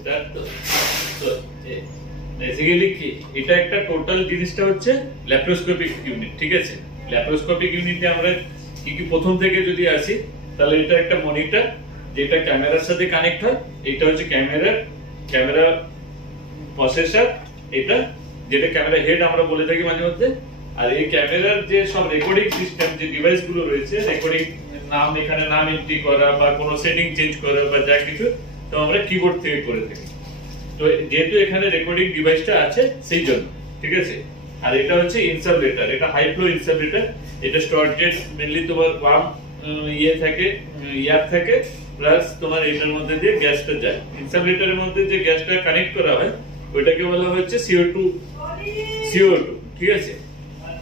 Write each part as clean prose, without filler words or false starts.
Start তো basically কি এটা একটা টোটাল জিনিসটা হচ্ছে ল্যাপ্রোস্কোপিক ইউনিট, ঠিক আছে। ল্যাপ্রোস্কোপিক ইউনিটে আমরা কি কি প্রথম থেকে যদি আসি, তাহলে এটা একটা মনিটর যেটা ক্যামেরার সাথে কানেক্ট হয়। এটা হচ্ছে ক্যামেরা প্রসেসর, এটা যেটা ক্যামেরা হেড আমরা বলে থাকি মাঝে মধ্যে। আর এই ক্যামেরার যে সব রেকর্ডিং সিস্টেম, যে ডিভাইস গুলো রয়েছে, রেকর্ডিং নাম, এখানে নাম এন্ট্রি করা বা কোনো সেটিং চেঞ্জ করা বা যা কিছু, তো আমরা কিবোর্ড থেকে করে থাকি। তো যেহেতু এখানে রেকর্ডিং ডিভাইসটা আছে সেই জন্য, ঠিক আছে। আর এটা হচ্ছে ইনসাবলেটর, এটা হাই ফ্লো ইনসাবলেটর। এটা স্টোরেজ মেইনলি তোমার ওয়ার্ম থাকে, এয়ার থাকে, প্লাস তোমার এটার মধ্যে দিয়ে গ্যাসটা যায়। ইনসাবলেটরের মধ্যে যে গ্যাসটা কানেক্ট করা হয় ওইটাকে বলা হচ্ছে CO2, ঠিক আছে।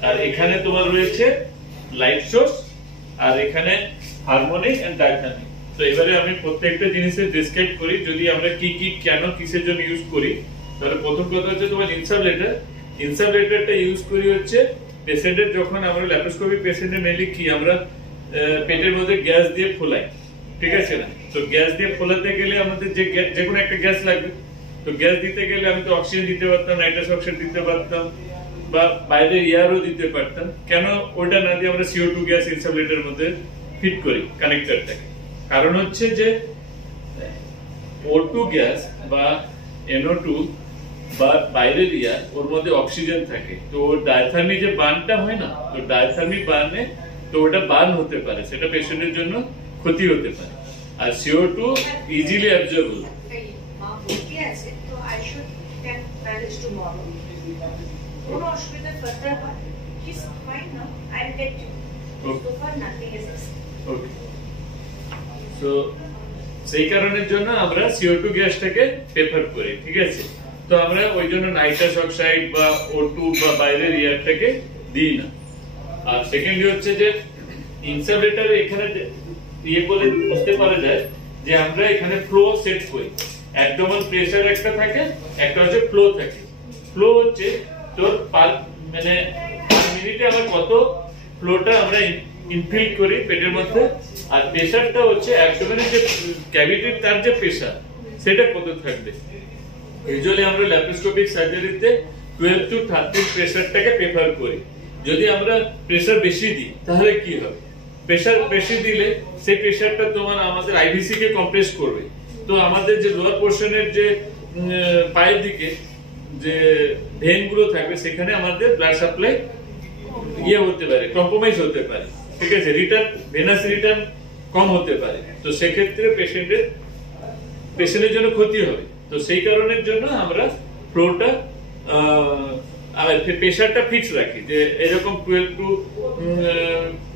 আর এখানে তোমার রয়েছে লাইট সোর্স, আর এখানে হারমোনিক এন্ড ডায়াফ্রাগম। তো এবারে আমি প্রত্যেকটা জিনিসের ডেসক্রাইব করি, যদি আমরা কি কি কেন কিসের জন্য ইউজ করি। তাহলে প্রথম কথা হচ্ছে তোমার ইনসাবলেটরটা ইউজ করি হচ্ছে পেশেন্টের, যখন আমরা ল্যাপ্রোস্কোপিক পেশেন্টের মেইনলি কি আমরা পেটের মধ্যে গ্যাস দিয়ে ফোলাই, ঠিক আছে না। তো গ্যাস দিয়ে ফোলাতে গেলে আমাদের যে কোনো একটা গ্যাস লাগবে। তো গ্যাস দিতে গেলে আমি তো অক্সিজেন দিতে পারতাম, নাইট্রাস অক্সাইড দিতে পারতাম, বা বাইরে এয়ারও দিতে পারতাম। কেন ওটা না দিয়ে আমরা CO2 গ্যাস ইনসাবলেটরের মধ্যে ফিট করি কানেক্টরটাকে? কারণ হচ্ছে যে O2 গ্যাস বা NO2 বা বাইরের এয়ার, ওর মধ্যে অক্সিজেন থাকে। তো ডায়াথার্মিক যে বার্নটা হয় না, তো ডায়াথার্মিক বার্নে তো ওটা বার্ন হতে পারে, সেটা পেশেন্টের জন্য ক্ষতি হতে পারে। আর CO2 ইজিলি অ্যাবজর্বেবল। কোনো অসুবিধা ফার্দার হয়, he is fine now, I will take you. So far nothing is okay. So সেই কারণের জন্য আমরা CO2 গ্যাসটাকে প্রেফার করি, ঠিক আছে। তো আমরা ওই জন্য নাইট্রাস অক্সাইড বা O2 বা বাইরের এয়ারটাকে দিই না। আর সেকেন্ডলি হচ্ছে যে ইনসাবলেটরে এখানে বলে বুঝতে পারা যায় যে আমরা এখানে ফ্লো সেট করি। অ্যাবডোমেন প্রেসার একটা থাকে, একটা হচ্ছে ফ্লো থাকে। ফ্লো হচ্ছে তোর মানে মিনিটে আমরা কত ফ্লোটা আমরা ইনফিল করি পেটের মধ্যে। আর প্রেসারটা হচ্ছে অ্যাবডোমেনের যে ক্যাভিটির তার যে প্রেসার, সেটা কত থাকবে। ইউজুয়ালি আমরা ল্যাপ্রোস্কোপিক সার্জারিতে 12 to 13 প্রেসারটাকে প্রেফার করি। যদি আমরা প্রেসার বেশি দিই তাহলে কি হবে? প্রেসার বেশি দিলে সেই প্রেসারটা তোমার আমাদের আইভিসি কে কম্প্রেস করবে। তো আমাদের যে লোয়ার পোর্শনের যে পায়ের দিকে যে ভেন গুলো থাকবে, সেখানে আমাদের ব্লাড সাপ্লাই হতে পারে, কম্প্রোমাইজ হতে পারে, ঠিক আছে। ভেনাস রিটার্ন কম হতে পারে। তো সেক্ষেত্রে পেশেন্টের জন্য ক্ষতি হবে। তো সেই কারণের জন্য আমরা ফ্লোটা প্রেসারটা ফিক্স রাখি, যে এরকম 12 to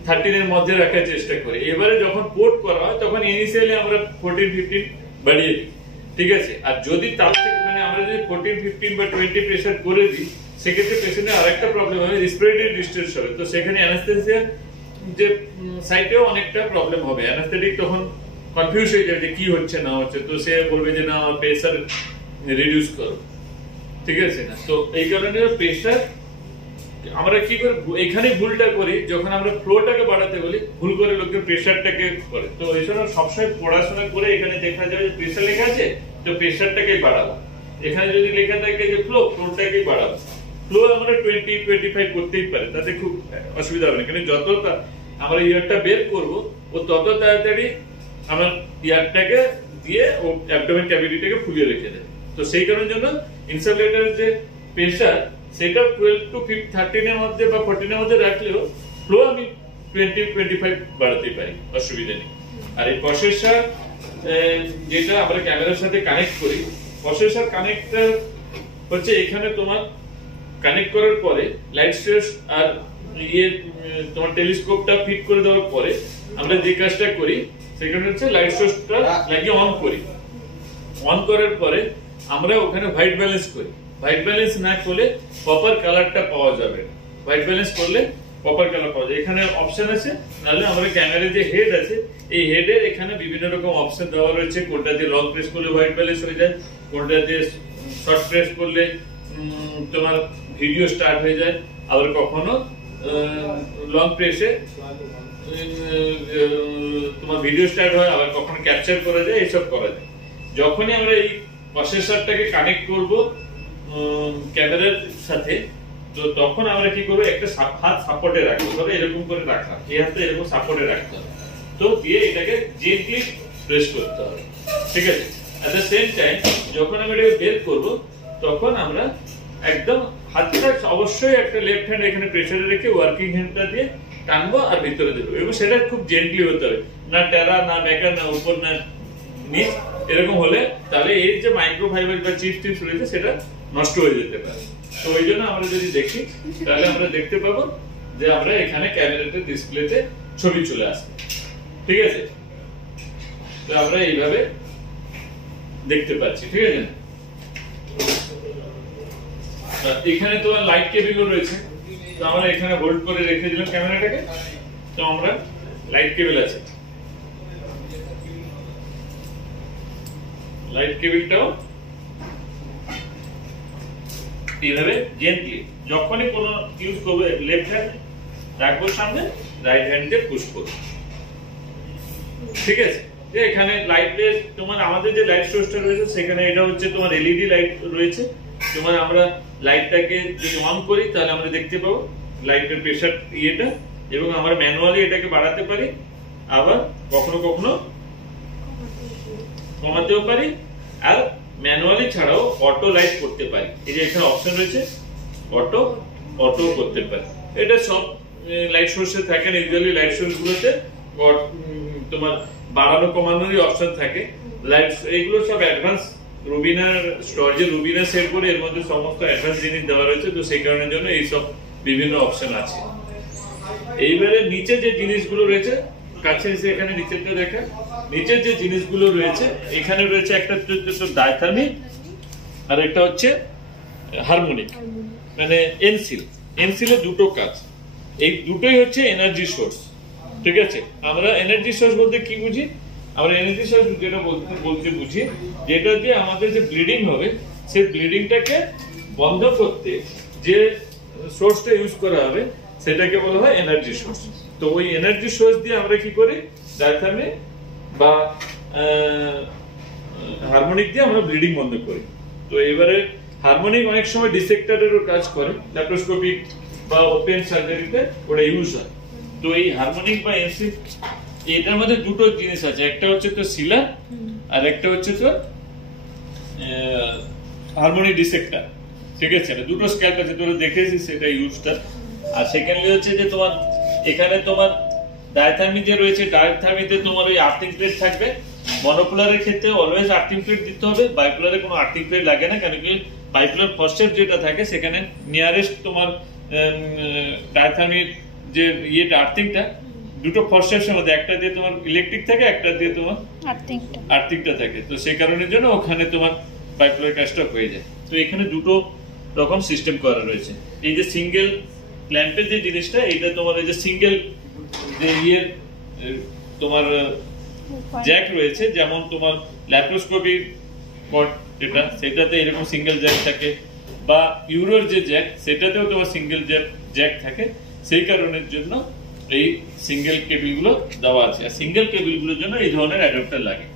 13 এর মধ্যে রাখার চেষ্টা করি। এবারে যখন পোর্ট করা হয় তখন ইনিশিয়ালি আমরা 14-15 বাড়িয়ে দিই, ঠিক আছে। আর যদি তার থেকে মানে আমরা যদি 14-15 বা 20 প্রেসার করে দিই, সেক্ষেত্রে পেশেন্টের আরেকটা প্রবলেম হবে, রেসপিরেটরি ডিস্ট্রেস হবে। তো সেখানে অ্যানাস্থেসিয়া যে সাইটেও অনেকটা প্রবলেম হবে। অ্যানাস্থেটিক তখন কনফিউজ হয়ে যাবে যে কি হচ্ছে না হচ্ছে। তো সে বলবে যে না, প্রেসার রিডিউস করো, ঠিক আছে না। তো এই কারণে প্রেসার আমরা কি করে এখানে ভুলটা করি, যখন আমরা ফ্লোটাকে বাড়াতে বলি, ভুল করে লোকে প্রেসারটাকে করে। তো এই জন্য সবসময় পড়াশোনা করে এখানে দেখা যায় যে প্রেসার লেখা আছে, তো প্রেসারটাকে বাড়াবো। এখানে যদি লেখা থাকে যে ফ্লোটাকে বাড়াবো, ফ্লো আমরা 20-25 করতেই পারে, তাতে খুব অসুবিধা হবে না। কিন্তু যত আমরা ইয়ারটা বের করবো, ও তত তাড়াতাড়ি আমার ইয়ারটাকে দিয়ে ও অ্যাবডোমেন ক্যাভিটিটাকে ফুলিয়ে রেখে দেয়। তো সেই কারণের জন্য ইনসাবলেটরের যে প্রেসার, সেটা 12 to 13 এর মধ্যে বা 14 এর মধ্যে রাখলেও ফ্লো আমি 20-25 বাড়াতে পারি, অসুবিধা নেই। আর এই প্রসেসর যেটা আমরা ক্যামেরার সাথে কানেক্ট করি, প্রসেসর কানেক্টর হচ্ছে এখানে তোমার কানেক্ট করার পরে লাইট সোর্স আর তোমার টেলিস্কোপটা ফিট করে দেওয়ার পরে আমরা যে কাজটা করি সেখানে হচ্ছে লাইট সোর্সটা লাগিয়ে অন করি। অন করার পরে আমরা ওখানে হোয়াইট ব্যালেন্স করি। হোয়াইট ব্যালেন্স না করলে প্রপার কালারটা পাওয়া যাবে না। হোয়াইট ব্যালেন্স করলে প্রপার কালার পাওয়া যায়। এখানে অপশন আছে, নাহলে আমরা ক্যামেরার যে হেড আছে, এই হেডের এখানে বিভিন্ন রকম অপশন দেওয়া রয়েছে। কোনটা দিয়ে লং প্রেস করলে হোয়াইট ব্যালেন্স হয়ে যায়, কোনটা দিয়ে শর্ট প্রেস করলে তোমার ভিডিও স্টার্ট হয়ে যায়, আবার কখনো লং প্রেসে তোমার ভিডিও স্টার্ট হয়, আবার কখনো ক্যাপচার করা যায়, এইসব করা যায়। যখনই আমরা এই প্রসেসরটাকে কানেক্ট করব ক্যামেরার সাথে, তো তখন আমরা কি করব, একটা হাত সাপোর্টে রাখবো, তবে এরকম করে রাখা, এই হাতটা এরকম সাপোর্টে রাখতে হবে, তো দিয়ে এটাকে জেন্টলি প্রেস করতে হবে, ঠিক আছে। এট দ্য সেম টাইম যখন আমি এটাকে বের করব তখন আমরা একদম হাতটা অবশ্যই একটা লেফট হ্যান্ড এখানে প্রেসারে রেখে ওয়ার্কিং হ্যান্ডটা দিয়ে টানবো আর ভিতরে দেবো, এবং সেটা খুব জেন্টলি হতে হবে, না টেরা না বেকা না উপর না নিচ, এরকম হলে তাহলে এর যে মাইক্রোফাইবার বা চিপস রয়েছে সেটা নষ্ট হয়ে যেতে পারে। তো ওই জন্য আমরা যদি দেখি তাহলে আমরা দেখতে পাবো যে আমরা এখানে ক্যামেরাতে ডিসপ্লেতে ছবি চলে আসবে, ঠিক আছে। তো আমরা এইভাবে দেখতে পাচ্ছি, ঠিক আছে। এখানে তো লাইট কেবলও রয়েছে, তো আমরা এখানে হোল্ড করে রেখে দিলাম ক্যামেরাটাকে, তো আমরা লাইট কেবল আছে, লাইট কেবলটাও এইভাবে জেন্টলি যখনই কোনো ইউজ করবে লেফট হ্যান্ড রাখবো সামনে, রাইট হ্যান্ড দিয়ে পুশ করবো, ঠিক আছে। যে এখানে লাইটের তোমার আমাদের যে লাইট সোর্সটা রয়েছে সেখানে এটা হচ্ছে তোমার এলইডি লাইট রয়েছে, তোমার আমরা লাইটটাকে যদি অন করি তাহলে আমরা দেখতে পাবো লাইটের প্রেসার ইয়েটা, এবং আমরা ম্যানুয়ালি এটাকে বাড়াতে পারি, আবার কখনো কখনো কমাতেও পারি, আর ম্যানুয়ালি ছাড়াও অটো লাইট করতে পারি, এই যে এখানে অপশন রয়েছে অটো করতে পারি। এটা সব লাইট সোর্সে থাকে না, ইউজুয়ালি লাইট সোর্স গুলোতে তোমার বাড়ানো কমানোরই অপশন থাকে। লাইট এইগুলো সব অ্যাডভান্স রুবিনার স্টোরেজে রুবিনা সেট করে এর মধ্যে সমস্ত অ্যাডভান্স জিনিস দেওয়া রয়েছে, তো সেই কারণের জন্য এই সব বিভিন্ন অপশন আছে। এইবারে নিচে যে জিনিসগুলো রয়েছে, কাছে এসে এখানে নিচেরটা দেখা, নিচের যে জিনিসগুলো রয়েছে এখানে রয়েছে একটা ডায়াথার্মিক আর একটা হচ্ছে হারমোনিক, মানে এনসিলের দুটো কাজ, এই দুটোই হচ্ছে এনার্জি সোর্স, ঠিক আছে। আমরা এনার্জি সোর্স বলতে কি বুঝি, আমরা এনার্জি সোর্স যেটা বলতে বুঝি যেটা দিয়ে আমাদের যে ব্লিডিং হবে সেই ব্লিডিংটাকে বন্ধ করতে যে সোর্সটা ইউজ করা হবে সেটাকে বলা হয় এনার্জি সোর্স। তো ওই এনার্জি সোর্স দিয়ে আমরা কি করি, ডায়াথার্মিক বা হারমোনিক দিয়ে আমরা ব্লিডিং বন্ধ করি। তো এবারে হারমোনিক অনেক সময় ডিসেক্টরেরও কাজ করে, ল্যাপ্রোস্কোপিক বা ওপেন সার্জারিতে ওটা ইউজ হয়। তো এই হারমোনিক বা এনসি এটার মধ্যে দুটো জিনিস আছে, একটা হচ্ছে তো সিলার আর একটা হচ্ছে তো হারমোনিক ডিসেক্টর, ঠিক আছে। দুটো স্ক্যাল্প আছে, তোরা দেখেছিস সেটা ইউজটা। আর সেকেন্ডলি হচ্ছে যে তোমার এখানে তোমার ডায়াথার্মি যে রয়েছে, ডায়াথার্মিতে তোমার ওই আর্থিং প্লেট থাকবে। মনোপোলারের ক্ষেত্রে অলওয়েজ আর্থিং প্লেট দিতে হবে, বাইপোলারে কোনো আর্থিং প্লেট লাগে না, কারণ কি বাইপোলার ফার্স্ট স্টেপ যেটা থাকে সেখানে নিয়ারেস্ট তোমার ডায়াথার্মির যে ইয়েটা আর্থিংটা দুটো ফার্স্ট স্টেপের মধ্যে একটা দিয়ে তোমার ইলেকট্রিক থাকে, একটা দিয়ে তোমার আর্থিংটা থাকে, তো সেই কারণের জন্য ওখানে তোমার বাইপোলার কাজটা হয়ে যায়। তো এখানে দুটো রকম সিস্টেম করা রয়েছে। এই যে সিঙ্গেল ক্ল্যাম্পের যে জিনিসটা, এটা তোমার এই যে সিঙ্গেল যে ইয়ের তোমার জ্যাক রয়েছে, যেমন তোমার ল্যাপ্রোস্কোপি কট যেটা সেটাতে এরকম সিঙ্গেল জ্যাক থাকে, বা ইউরোর যে জ্যাক সেটাতেও তোমার সিঙ্গেল জ্যাক থাকে, সেই কারণের জন্য এই সিঙ্গেল কেবলগুলো দেওয়া আছে। আর সিঙ্গেল কেবলগুলোর জন্য এই ধরনের অ্যাডাপ্টার লাগে,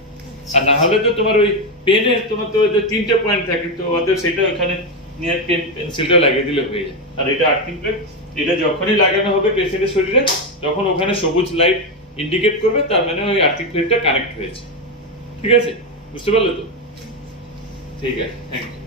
আর না হলে তো তোমার ওই পেনের তোমার তো তিনটে পয়েন্ট থাকে, তো ওদের সেটা ওখানে নিয়ে পেন্সিলটা লাগিয়ে দিলে হয়ে যায়। আর এটা আর্থিং প্লেট, এটা যখনই লাগানো হবে পেশেন্টের শরীরে তখন ওখানে সবুজ লাইট ইন্ডিকেট করবে, তার মানে ওই আর্থিং প্লেটটা কানেক্ট হয়েছে, ঠিক আছে, বুঝতে পারলে তো? ঠিক আছে, থ্যাংক ইউ।